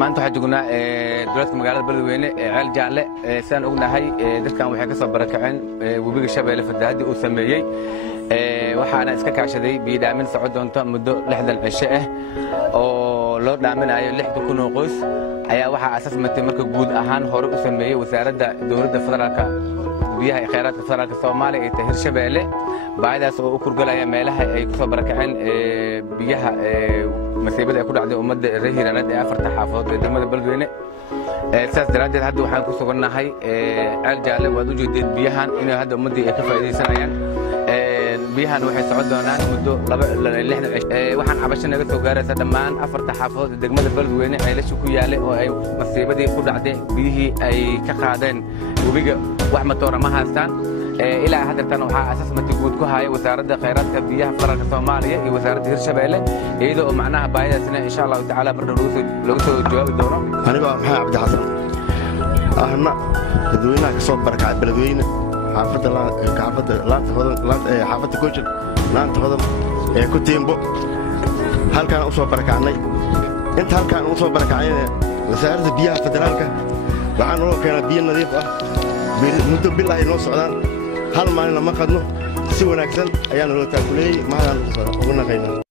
maanta waxaan joognaa dowladda magaalada Beledweyne ceel jaalle saan ognahay dadkan waxay ka soo barakaceen webiga Shabeelle fatahaadii uu sameeyay waxaana iska kaashaday biidaamin socod doonta muddo 60 cisho ah oo loo dhaaminayo 6,000 oo qoys ayaa waxa asaasmatay marka guud ahaan hore u sameeyay wasaaradda dowladda federaalka biyaha ee kheyraadka federaalka Soomaaliya ee tahir Shabeelle baaydaas oo u kurgalaya meelaha ay ku soo barakaceen biyaha masiibada ay ku dhacday ummadda reer Hiiranaad ee afarta xaafadood ee degmada Beledweyne saas daraadeed hadda waxaan ku sugannahay ceel jaalle waad u jeedeen biyahan inay hadda ummadii ay ka faa'iideysanayaan biyahan waxay socon doonaan muddo 60 cisho waxaan cabasho naga soo gaaraysa dhammaan afarta xaafadood ee degmada Beledweyne ay la shuku yaalay oo ay masiibadii ku dhacday biyihii ay ka qaadeen webiga wax matoora ma haystaan ilaa hadartan waxaa asaasmatay guud ku haya wasaaradda kheyraadka biyaha federaalka Soomaaliya iyo wasaaradda Hirshabeelle iyadoo macnaha baahidaasina insha Allah ta'ala mar dhow lagu soo jawaabi doono aniga maxay Cabdi Xasan ahna dadweynaha ka soo barakacay Beledweyne xaafadda Koojir laanta hodan ee ku tiimbo halkaan u soo barakacnay inta halkaan u soo barakacayna wasaaradda biyaha federaalka waxaan loo keenay biyo nadiif ah muddo bil ay noo socdaan hal maalin lama qadno si wanaagsan ayaan loo taakuleeyay maahan ugu naqaynaa